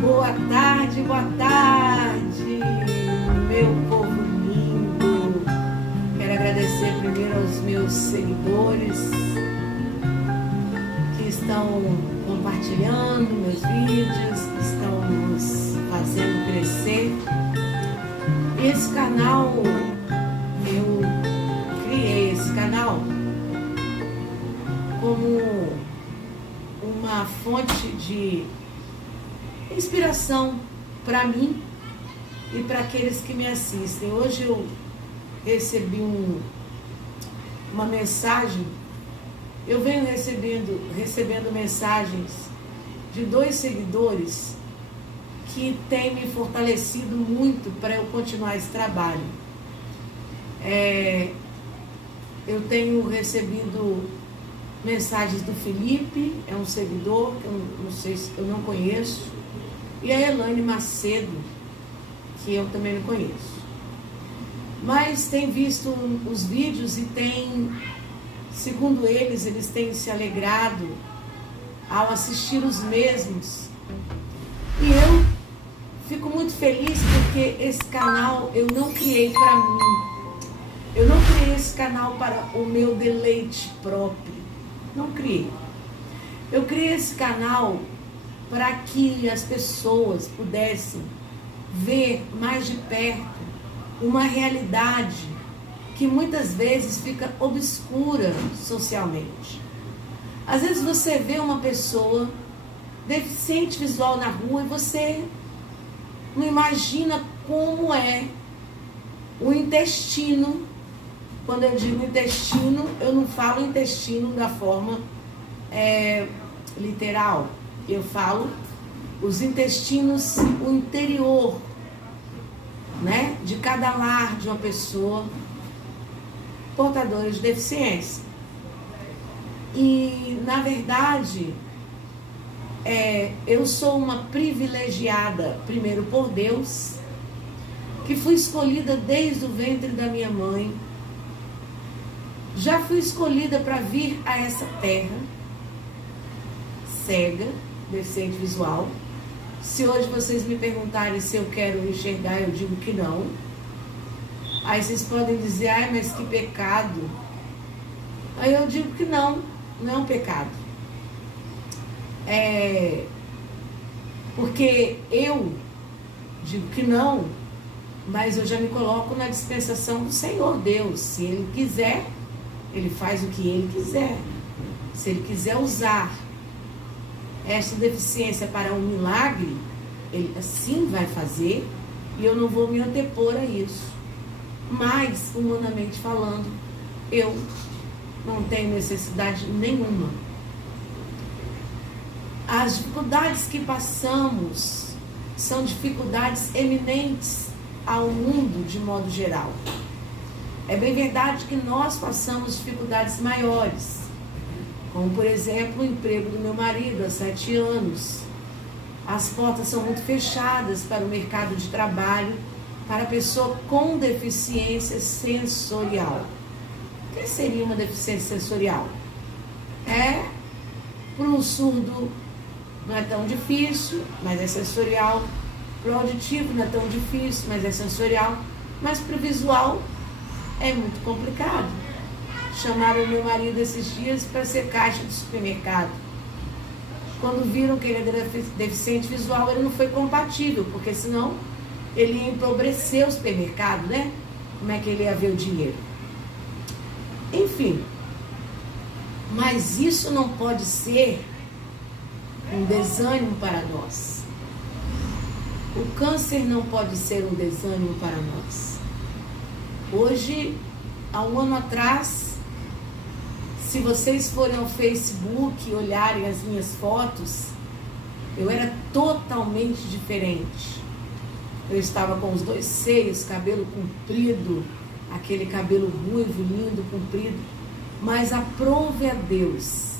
Boa tarde, meu povo lindo. Quero agradecer primeiro aos meus seguidores que estão compartilhando meus vídeos, que estão nos fazendo crescer. E esse canal, eu criei esse canal como uma fonte de inspiração para mim e para aqueles que me assistem. Hoje eu recebi uma mensagem, eu venho recebendo mensagens de 2 seguidores que têm me fortalecido muito para eu continuar esse trabalho. Eu tenho recebido mensagens do Felipe, é um seguidor que eu não conheço, e a Elaine Macedo, que eu também não conheço. Mas tem visto os vídeos e segundo eles têm se alegrado ao assistir os mesmos. E eu fico muito feliz porque esse canal eu não criei para mim. Eu não criei esse canal para o meu deleite próprio. Não criei. Eu criei esse canal para que as pessoas pudessem ver mais de perto uma realidade que muitas vezes fica obscura socialmente. Às vezes você vê uma pessoa deficiente visual na rua e você não imagina como é o intestino. Quando eu digo intestino, eu não falo intestino da forma literal. Eu falo os intestinos, o interior, né, de cada lar de uma pessoa portadora de deficiência. E, na verdade, eu sou uma privilegiada, primeiro por Deus, que fui escolhida desde o ventre da minha mãe. Já fui escolhida para vir a essa terra, cega, deficiente visual. Se hoje vocês me perguntarem se eu quero enxergar, eu digo que não. Aí vocês podem dizer, ai, mas que pecado. Aí eu digo que não é um pecado. Porque eu digo que não, mas eu já me coloco na dispensação do Senhor Deus. Se Ele quiser, Ele faz o que Ele quiser. Se Ele quiser usar esta deficiência para um milagre, Ele assim vai fazer, e eu não vou me antepor a isso. Mas, humanamente falando, eu não tenho necessidade nenhuma. As dificuldades que passamos são dificuldades eminentes ao mundo de modo geral. É bem verdade que nós passamos dificuldades maiores, como, por exemplo, o emprego do meu marido há 7 anos. As portas são muito fechadas para o mercado de trabalho para a pessoa com deficiência sensorial. O que seria uma deficiência sensorial? Para o surdo não é tão difícil, mas é sensorial. Para o auditivo não é tão difícil, mas é sensorial. Mas para o visual é muito complicado. Chamaram o meu marido esses dias para ser caixa de supermercado. Quando viram que ele era deficiente visual, ele não foi compatível, porque senão ele ia empobrecer o supermercado, né? Como é que ele ia ver o dinheiro? Enfim, mas isso não pode ser um desânimo para nós. O câncer não pode ser um desânimo para nós. Hoje, há um ano atrás, se vocês forem ao Facebook e olharem as minhas fotos, eu era totalmente diferente. Eu estava com os 2 seios, cabelo comprido, aquele cabelo ruivo, lindo, comprido. Mas aprove a Deus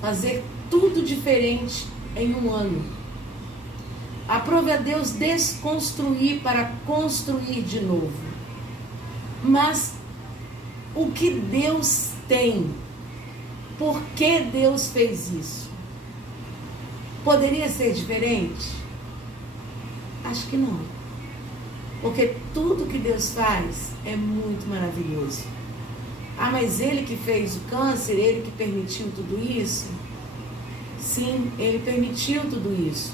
fazer tudo diferente em um ano. Aprove a Deus desconstruir para construir de novo. Mas o que Deus tem? Por que Deus fez isso? Poderia ser diferente? Acho que não. Porque tudo que Deus faz é muito maravilhoso. Ah, mas Ele que fez o câncer, Ele que permitiu tudo isso? Sim, Ele permitiu tudo isso.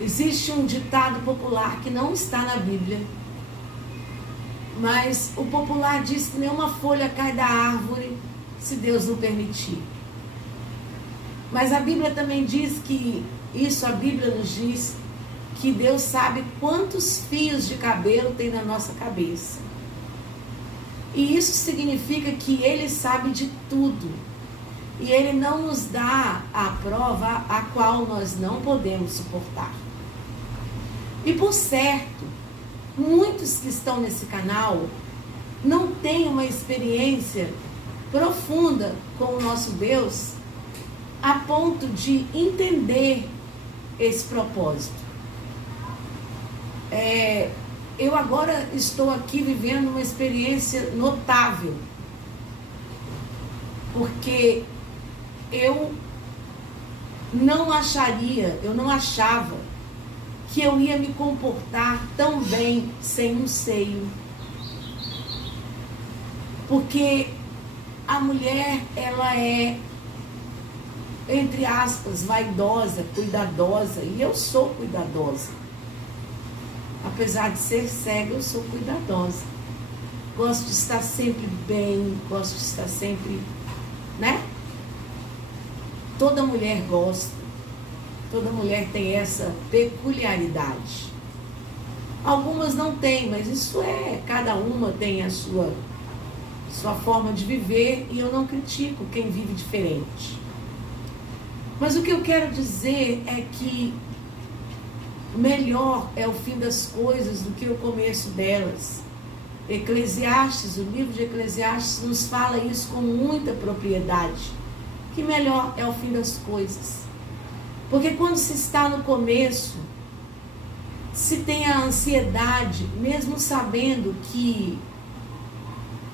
Existe um ditado popular que não está na Bíblia, mas o popular diz que nenhuma folha cai da árvore se Deus não permitir. Mas a Bíblia também diz que, a Bíblia nos diz que Deus sabe quantos fios de cabelo tem na nossa cabeça. E isso significa que Ele sabe de tudo. E Ele não nos dá a prova a qual nós não podemos suportar. E por certo, muitos que estão nesse canal não têm uma experiência profunda com o nosso Deus a ponto de entender esse propósito. Eu agora estou aqui vivendo uma experiência notável, porque eu não achava que eu ia me comportar tão bem sem um seio. Porque a mulher, ela é, entre aspas, vaidosa, cuidadosa, e eu sou cuidadosa. Apesar de ser cega, eu sou cuidadosa. Gosto de estar sempre bem, gosto de estar sempre, né? Toda mulher gosta, toda mulher tem essa peculiaridade. Algumas não têm, mas isso cada uma tem a sua forma de viver, e eu não critico quem vive diferente. Mas o que eu quero dizer é que melhor é o fim das coisas do que o começo delas. Eclesiastes, o livro de Eclesiastes nos fala isso com muita propriedade, que melhor é o fim das coisas. Porque quando se está no começo, se tem a ansiedade, mesmo sabendo que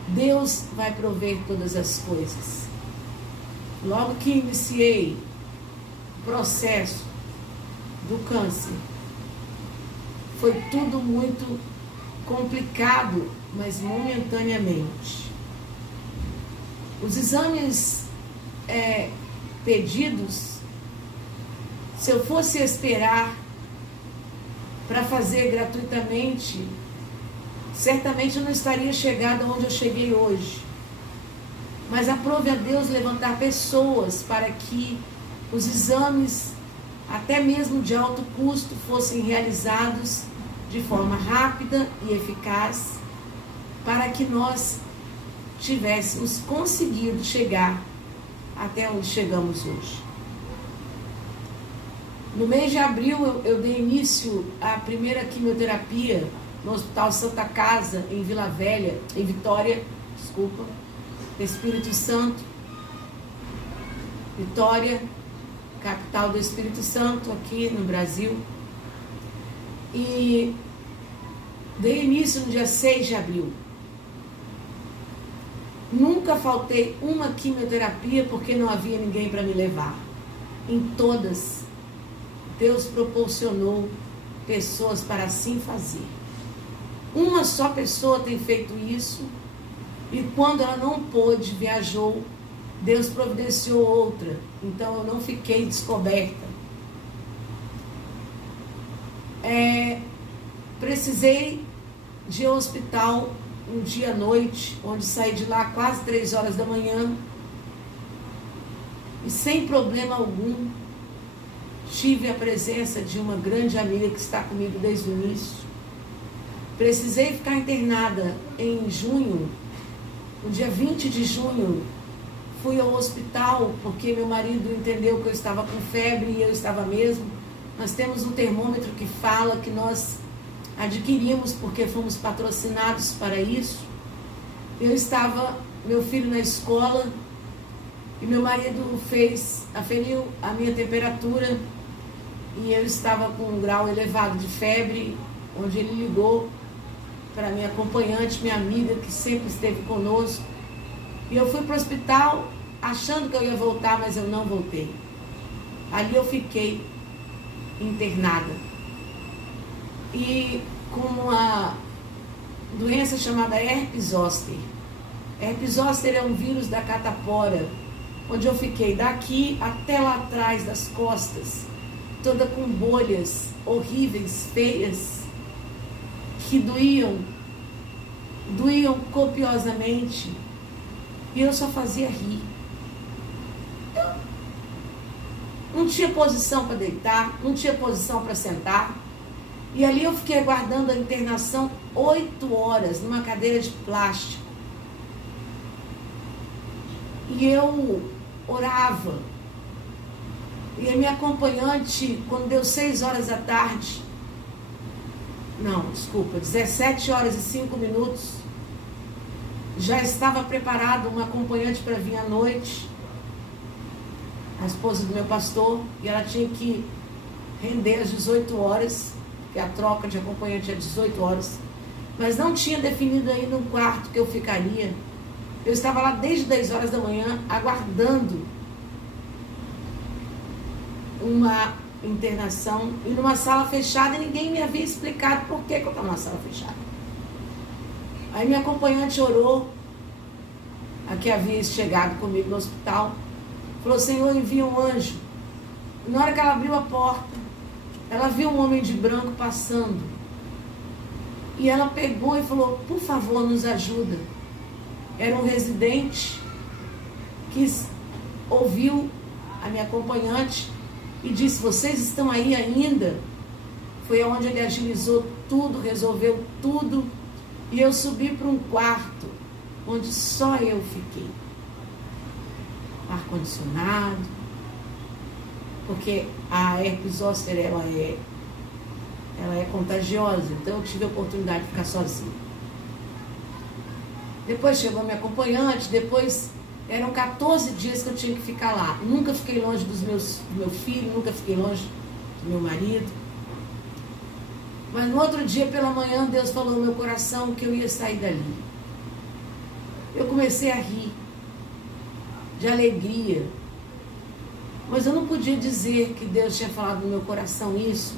Deus vai prover todas as coisas. Logo que iniciei o processo do câncer, foi tudo muito complicado, mas momentaneamente. Os exames pedidos, se eu fosse esperar para fazer gratuitamente, certamente eu não estaria chegada onde eu cheguei hoje. Mas aprove a Deus levantar pessoas para que os exames, até mesmo de alto custo, fossem realizados de forma rápida e eficaz, para que nós tivéssemos conseguido chegar até onde chegamos hoje. No mês de abril, eu dei início à primeira quimioterapia no Hospital Santa Casa, em Vila Velha, em Vitória, Espírito Santo. Vitória, capital do Espírito Santo, aqui no Brasil. E dei início no dia 6 de abril. Nunca faltei uma quimioterapia porque não havia ninguém para me levar. Em todas, Deus proporcionou pessoas para assim fazer. Uma só pessoa tem feito isso, e quando ela não pôde, viajou, Deus providenciou outra. Então eu não fiquei descoberta. Precisei de ir ao hospital um dia à noite, onde saí de lá quase 3 horas da manhã, e sem problema algum tive a presença de uma grande amiga que está comigo desde o início. Precisei ficar internada em junho, no dia 20 de junho, fui ao hospital porque meu marido entendeu que eu estava com febre, e eu estava mesmo. Nós temos um termômetro que fala que nós adquirimos porque fomos patrocinados para isso. Eu estava, meu filho na escola, e meu marido aferiu a minha temperatura, e eu estava com um grau elevado de febre, onde ele ligou para minha acompanhante, minha amiga, que sempre esteve conosco. E eu fui para o hospital achando que eu ia voltar, mas eu não voltei. Ali eu fiquei internada. e com uma doença chamada herpes zoster. Herpes zoster é um vírus da catapora, onde eu fiquei daqui até lá atrás das costas, toda com bolhas horríveis, feias, que doíam copiosamente, e eu só fazia rir. Eu não tinha posição para deitar, não tinha posição para sentar, e ali eu fiquei aguardando a internação 8 horas numa cadeira de plástico. E eu orava. E a minha acompanhante, quando deu 6 horas da tarde, 17 horas e 5 minutos, já estava preparado uma acompanhante para vir à noite, a esposa do meu pastor, e ela tinha que render às 18 horas, porque a troca de acompanhante é 18 horas, mas não tinha definido ainda um quarto que eu ficaria. Eu estava lá desde 10 horas da manhã, aguardando uma internação, e numa sala fechada, e ninguém me havia explicado por que eu estava numa sala fechada. Aí minha acompanhante orou, a que havia chegado comigo no hospital, falou: Senhor, envia um anjo. E na hora que ela abriu a porta, ela viu um homem de branco passando, e ela pegou e falou: por favor, nos ajuda. Era um residente que ouviu a minha acompanhante e disse: vocês estão aí ainda? Foi onde ele agilizou tudo, resolveu tudo, e eu subi para um quarto onde só eu fiquei. Ar-condicionado, porque a herpes zoster ela é contagiosa, então eu tive a oportunidade de ficar sozinha. Depois chegou minha acompanhante, depois eram 14 dias que eu tinha que ficar lá. Nunca fiquei longe do meu filho, nunca fiquei longe do meu marido. Mas no outro dia pela manhã, Deus falou no meu coração que eu ia sair dali. Eu comecei a rir, de alegria. Mas eu não podia dizer que Deus tinha falado no meu coração isso,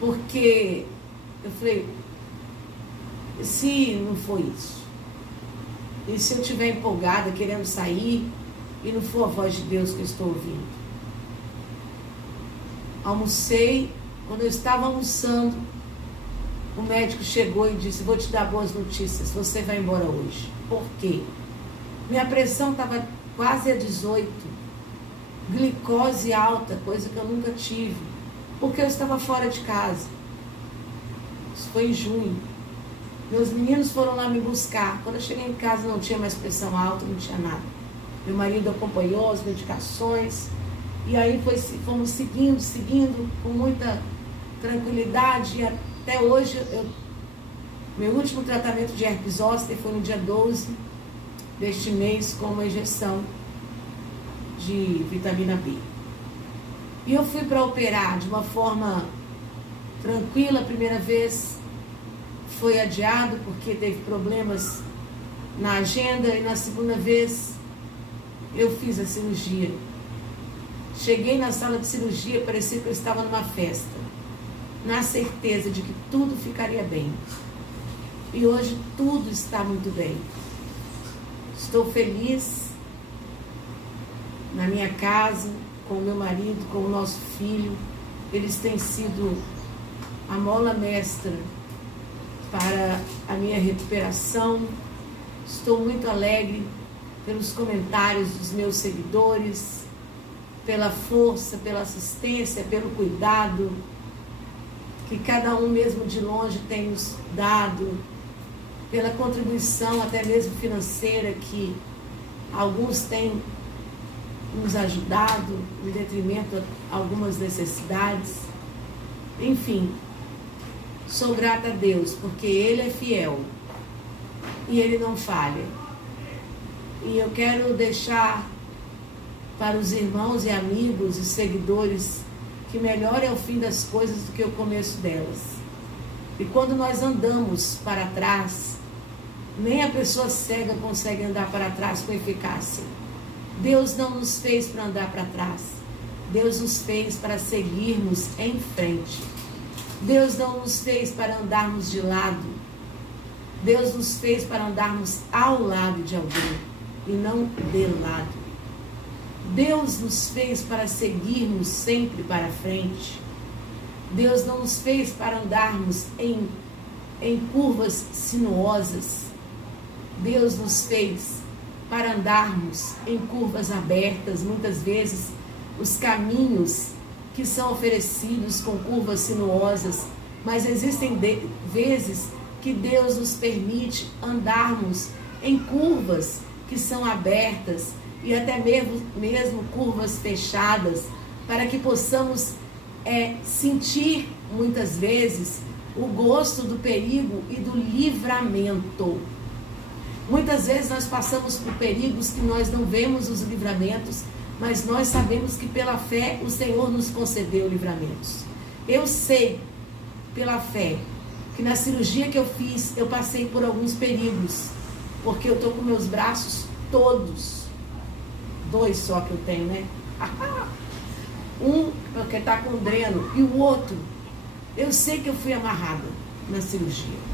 porque eu falei: e se não for isso? E se eu estiver empolgada, querendo sair, e não for a voz de Deus que eu estou ouvindo? Almocei. Quando eu estava almoçando, o médico chegou e disse: vou te dar boas notícias, você vai embora hoje. Por quê? Minha pressão estava quase a 18, glicose alta, coisa que eu nunca tive, porque eu estava fora de casa. Isso foi em junho. Meus meninos foram lá me buscar. Quando eu cheguei em casa, não tinha mais pressão alta, não tinha nada. Meu marido acompanhou as medicações, e aí fomos seguindo com muita tranquilidade, e até hoje, meu último tratamento de herpes zoster foi no dia 12 deste mês, com uma injeção de vitamina B. E eu fui para operar de uma forma tranquila. A primeira vez foi adiado porque teve problemas na agenda, e na segunda vez eu fiz a cirurgia. Cheguei na sala de cirurgia, parecia que eu estava numa festa, na certeza de que tudo ficaria bem. E hoje tudo está muito bem. Estou feliz na minha casa, com o meu marido, com o nosso filho. Eles têm sido a mola mestra para a minha recuperação. Estou muito alegre pelos comentários dos meus seguidores, pela força, pela assistência, pelo cuidado que cada um, mesmo de longe, tem nos dado, pela contribuição até mesmo financeira que alguns têm nos ajudado em detrimento a algumas necessidades. Enfim, sou grata a Deus, porque Ele é fiel e Ele não falha. E eu quero deixar para os irmãos e amigos e seguidores que melhor é o fim das coisas do que o começo delas. E quando nós andamos para trás, nem a pessoa cega consegue andar para trás com eficácia. Deus não nos fez para andar para trás. Deus nos fez para seguirmos em frente. Deus não nos fez para andarmos de lado. Deus nos fez para andarmos ao lado de alguém e não de lado. Deus nos fez para seguirmos sempre para frente. Deus não nos fez para andarmos em curvas sinuosas. Deus nos fez para andarmos em curvas abertas. Muitas vezes os caminhos que são oferecidos com curvas sinuosas, mas existem vezes que Deus nos permite andarmos em curvas que são abertas e até mesmo curvas fechadas, para que possamos sentir muitas vezes o gosto do perigo e do livramento. Muitas vezes nós passamos por perigos que nós não vemos os livramentos, mas nós sabemos que pela fé o Senhor nos concedeu livramentos. Eu sei, pela fé, que na cirurgia que eu fiz, eu passei por alguns perigos, porque eu estou com meus braços todos, 2 só que eu tenho, né? Um, porque está com dreno, e o outro, eu sei que eu fui amarrada na cirurgia.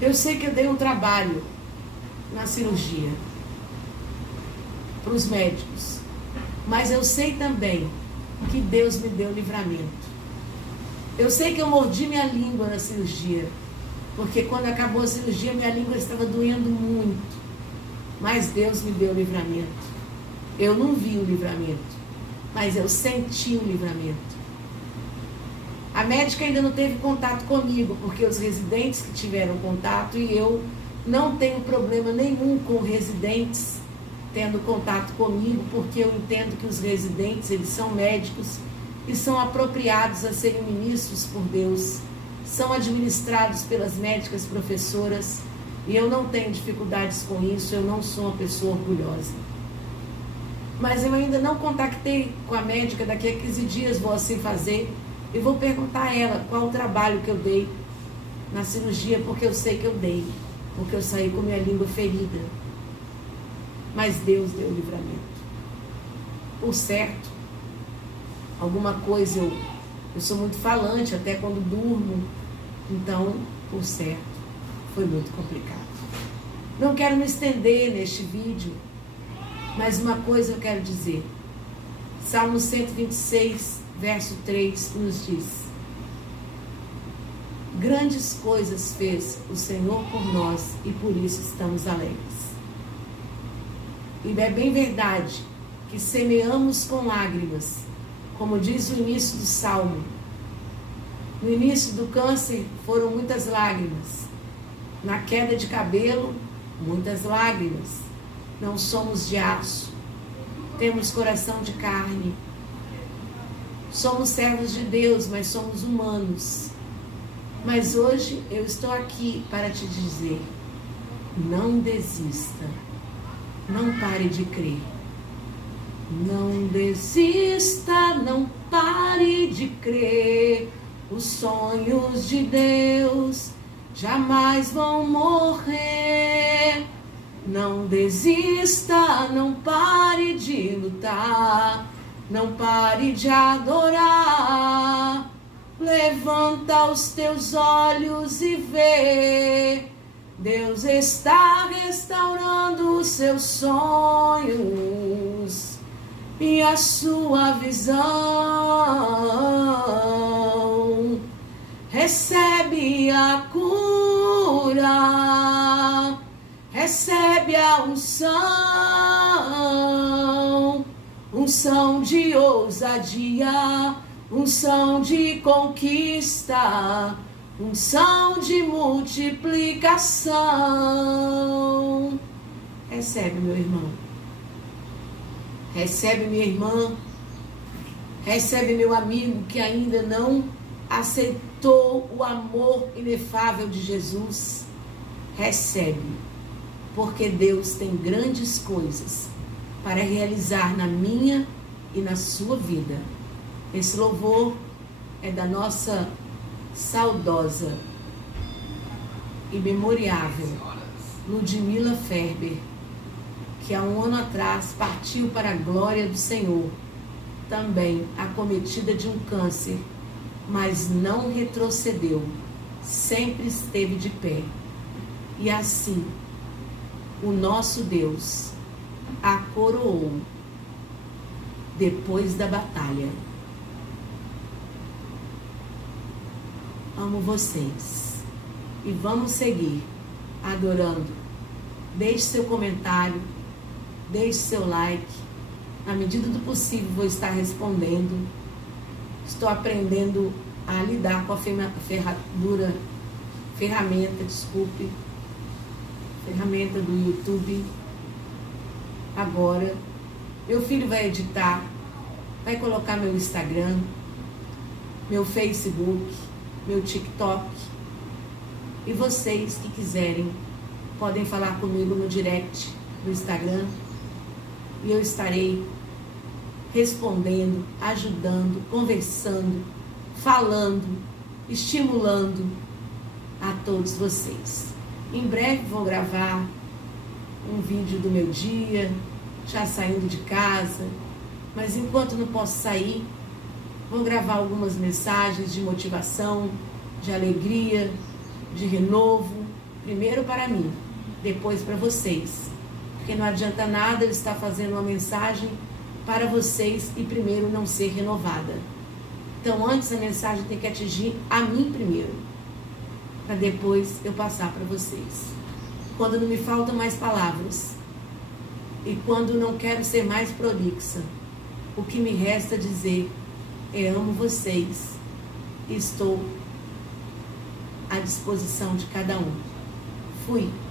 Eu sei que eu dei um trabalho na cirurgia para os médicos, mas eu sei também que Deus me deu livramento. Eu sei que eu mordi minha língua na cirurgia, porque quando acabou a cirurgia minha língua estava doendo muito, mas Deus me deu livramento. Eu não vi o livramento, mas eu senti o livramento. A médica ainda não teve contato comigo, porque os residentes que tiveram contato, e eu não tenho problema nenhum com residentes tendo contato comigo, porque eu entendo que os residentes, eles são médicos e são apropriados a serem ministros por Deus, são administrados pelas médicas professoras, e eu não tenho dificuldades com isso, eu não sou uma pessoa orgulhosa. Mas eu ainda não contactei com a médica, daqui a 15 dias vou assim fazer, e vou perguntar a ela qual o trabalho que eu dei na cirurgia, porque eu sei que eu dei, porque eu saí com minha língua ferida. Mas Deus deu o livramento. Por certo, alguma coisa eu sou muito falante, até quando durmo, então, por certo, foi muito complicado. Não quero me estender neste vídeo, mas uma coisa eu quero dizer. Salmo 126, verso 3, nos diz: grandes coisas fez o Senhor por nós e por isso estamos alegres. E é bem verdade que semeamos com lágrimas, como diz o início do Salmo. No início do câncer foram muitas lágrimas. Na queda de cabelo, muitas lágrimas. Não somos de aço, temos coração de carne. Somos servos de Deus, mas somos humanos. Mas hoje eu estou aqui para te dizer: não desista, não pare de crer. Não desista, não pare de crer. Os sonhos de Deus jamais vão morrer. Não desista, não pare de lutar, não pare de adorar. Levanta os teus olhos e vê. Deus está restaurando os seus sonhos e a sua visão. Recebe a cura, recebe a unção, unção de ousadia, unção de conquista, unção de multiplicação. Recebe, meu irmão. Recebe, minha irmã. Recebe, meu amigo que ainda não aceitou o amor inefável de Jesus. Recebe, porque Deus tem grandes coisas para realizar na minha e na sua vida. Esse louvor é da nossa saudosa e memorável Ludmila Ferber, que há um ano atrás partiu para a glória do Senhor, também acometida de um câncer mas não retrocedeu, sempre esteve de pé. E assim, o nosso Deus a coroou depois da batalha. Amo vocês e vamos seguir adorando. Deixe seu comentário, deixe seu like. Na medida do possível vou estar respondendo. Estou aprendendo a lidar com a ferramenta do YouTube. Agora, meu filho vai editar, vai colocar meu Instagram, meu Facebook, meu TikTok. E vocês que quiserem, podem falar comigo no direct do Instagram. E eu estarei respondendo, ajudando, conversando, falando, estimulando a todos vocês. Em breve vou gravar um vídeo do meu dia, já saindo de casa, mas enquanto não posso sair, vou gravar algumas mensagens de motivação, de alegria, de renovo, primeiro para mim, depois para vocês. Porque não adianta nada eu estar fazendo uma mensagem para vocês e primeiro não ser renovada. Então, antes a mensagem tem que atingir a mim primeiro, para depois eu passar para vocês. Quando não me faltam mais palavras e quando não quero ser mais prolixa, o que me resta dizer é: amo vocês e estou à disposição de cada um. Fui.